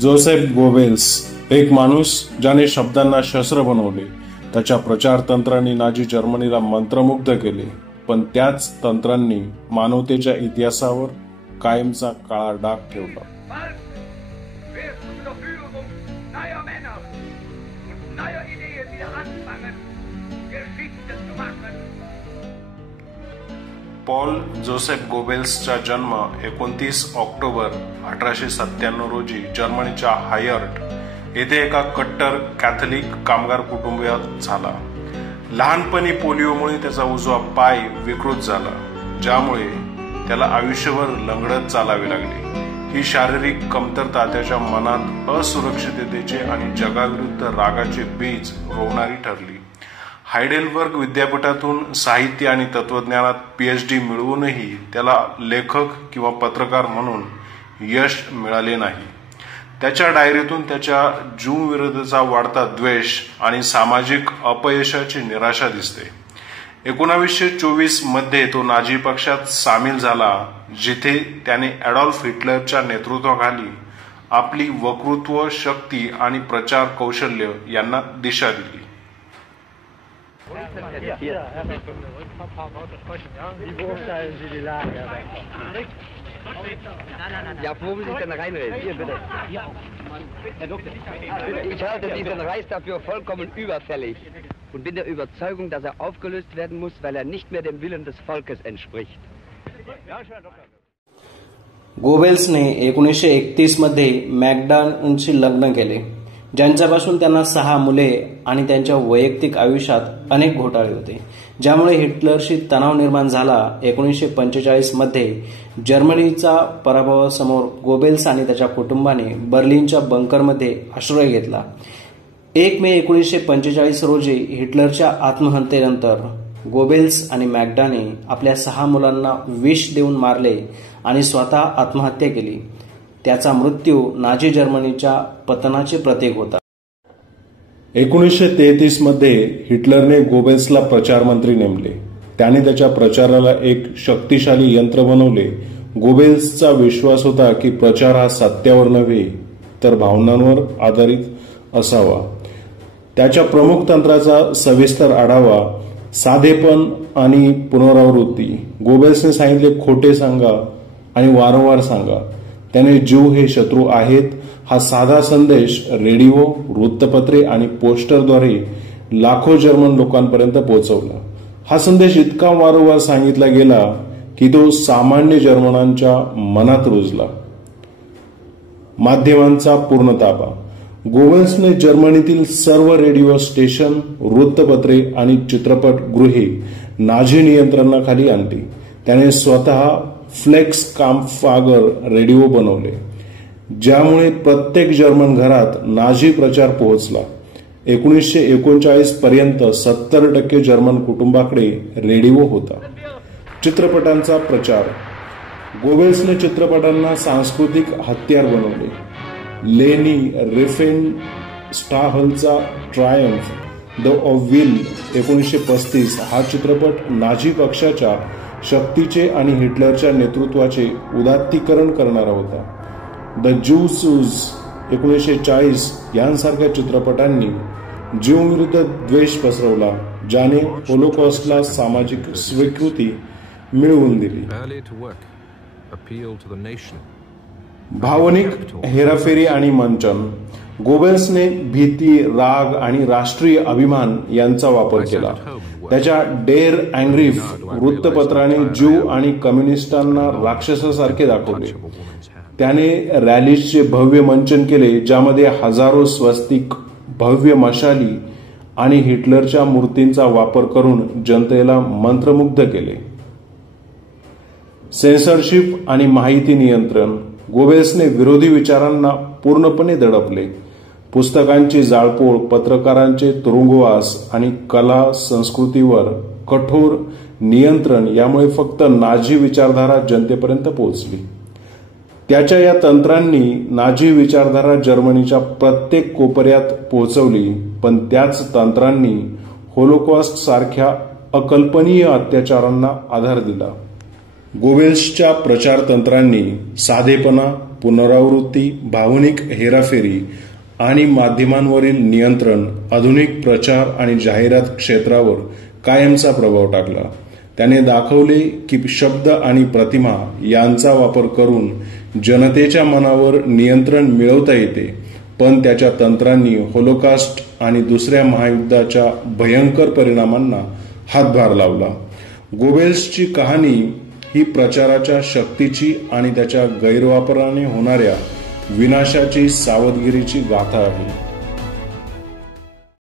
Joseph Goebbels एक माणूस ज्याने शब्दांना शस्त्र बनवले, त्याच्या प्रचार तंत्रांनी नाझी जर्मनीला मंत्रमुग्ध केले, पण त्याच तंत्रांनी मानवतेच्या इतिहासावर कायमचा काळा डाग ठेवला. पॉल जोसेफ गोबेल्सचा जन्म 29 ऑक्टोबर 1897 रोजी जर्मनीच्या हायर्ट येथे एका कट्टर कॅथलिक कामगार कुटुंबात झाला. लहानपणी पोलिओमुळे त्याचा उजवा पाय विकृत झाला, ज्यामुळे त्याला आयुष्यभर लंगडत चालावे लागले. ही शारीरिक कमतरता त्याच्या मनात असुरक्षिततेचे आणि जगाविरुद्ध रागाचे बीज रोवणारी ठरली. हायडेलबर्ग विद्यापीठातून साहित्य आणि तत्वज्ञानात PhD मिळवूनही त्याला लेखक किंवा पत्रकार म्हणून यश मिळाले नाही. त्याच्या डायरीतून त्याच्या ज्यूविरुद्धचा वाढता द्वेष आणि सामाजिक अपयशाची निराशा दिसते. 1924 मध्ये तो नाझी पक्षात सामील झाला, जिथे त्याने ॲडॉल्फ हिटलरच्या नेतृत्वाखाली आपली वक्तृत्व शक्ती आणि प्रचार कौशल्य यांना दिशा दिली. Ja, wo will ich denn reinreden? Hier bitte. Ich halte diesen Reichstag für vollkommen überfällig und bin der Überzeugung, dass er aufgelöst werden muss, weil er nicht mehr dem Willen des Volkes entspricht. गोबेल्सने 1931 मध्ये मॅगडानशी लग्न केले, ज्यांच्यापासून त्यांना 6 मुले आणि त्यांच्या वैयक्तिक आयुष्यात अनेक घोटाळे होते, ज्यामुळे हिटलरशी तणाव निर्माण झाला. 1945 मध्ये जर्मनीचा पराभवासमोर गोबेल्स आणि त्याच्या कुटुंबाने बर्लिनच्या बंकरमध्ये आश्रय घेतला. 1 मे 1945 रोजी हिटलरच्या आत्महत्येनंतर गोबेल्स आणि मॅगडाने आपल्या 6 मुलांना विष देऊन मारले आणि स्वतः आत्महत्या केली. त्याचा मृत्यू नाझी जर्मनीच्या पतनाचे प्रतीक होता. 1933 मध्ये हिटलरने गोबेल्सला प्रचार मंत्री नेमले. त्याने त्याच्या प्रचाराला एक शक्तिशाली यंत्र बनवले. गोबेल्सचा विश्वास होता की प्रचार हा सत्यावर नव्हे तर भावनांवर आधारित असावा. त्याच्या प्रमुख तंत्राचा सविस्तर आढावा: साधेपण आणि पुनरावृत्ती. गोबेल्सने सांगितले, खोटे सांगा आणि वारंवार सांगा. त्याने ज्यू हे शत्रू आहेत हा साधा संदेश रेडिओ, वृत्तपत्रे आणि पोस्टरद्वारे लाखो जर्मन लोकांपर्यंत पोहोचवला. हा संदेश इतका वारंवार सांगितला गेला की तो सामान्य जर्मनांच्या मनात रुजला. माध्यमांचा पूर्ण ताबा. गोबेल्सने जर्मनीतील सर्व रेडिओ स्टेशन, वृत्तपत्रे आणि चित्रपटगृहे नाझी नियंत्रणाखाली आणली. त्याने स्वतः फ्लेक्स काम्पफागर रेडिओ बनवले, ज्यामुळे प्रत्येक जर्मन घरात नाझी प्रचार पोहोचला. 1939 पर्यंत 70% जर्मन कुटुंबाकडे रेडिओ होता. चित्रपटांचा प्रचार. गोबेल्सने चित्रपटांना सांस्कृतिक हत्यार बनवले. लेनी रिफेनस्टाहलचा ट्रायम्फ द ऑफ विल 1935 हा चित्रपट नाझी पक्षाच्या शक्तीचे आणि हिटलरच्या नेतृत्वाचे उदात्तीकरण करणारा होता. द ज्यूज 1940 यांसारख्या चित्रपटांनी ज्यूविरुद्ध द्वेष पसरवला, ज्याने होलोकॉस्टला सामाजिक स्वीकृती मिळवून दिली. भावनिक हेराफेरी आणि मंचन. गोबेल्सने भीती, राग आणि राष्ट्रीय अभिमान यांचा वापर केला. त्याच्या डेअर अँग्रीफ वृत्तपत्राने ज्यू आणि कम्युनिस्टांना राक्षसासारखे दाखवले. त्याने रॅलीजचे भव्य मंचन केले, ज्यामध्ये हजारो स्वस्तिक, भव्य मशाली आणि हिटलरच्या मूर्तींचा वापर करून जनतेला मंत्रमुग्ध केले. सेन्सरशिप आणि माहिती नियंत्रण. गोबेल्सने विरोधी विचारांना पूर्णपणे दडपले. पुस्तकांची जाळपोळ, पत्रकारांचे तुरुंगवास आणि कला संस्कृतीवर कठोर नियंत्रण यामुळे फक्त नाझी विचारधारा जनतेपर्यंत पोहोचली. त्याच्या या तंत्रांनी नाझी विचारधारा जर्मनीच्या प्रत्येक कोपऱ्यात पोहोचवली, पण त्याच तंत्रांनी होलोकॉस्ट सारख्या अकल्पनीय अत्याचारांना आधार दिला. गोबेल्सच्या प्रचार तंत्रांनी साधेपणा, पुनरावृत्ती, भावनिक हेराफेरी आणि माध्यमांवरील नियंत्रण आधुनिक प्रचार आणि जाहिरात क्षेत्रावर कायमचा प्रभाव टाकला. त्याने दाखवले की शब्द आणि प्रतिमा यांचा वापर करून जनतेच्या मनावर नियंत्रण मिळवता येते, पण त्याच्या तंत्रांनी होलोकॉस्ट आणि दुसऱ्या महायुद्धाच्या भयंकर परिणामांना हातभार लावला. गोबेल्सची कहाणी ही प्रचाराच्या शक्तीची आणि त्याच्या गैरवापराने होणाऱ्या विनाशाची सावधगिरीची गाथा आहे.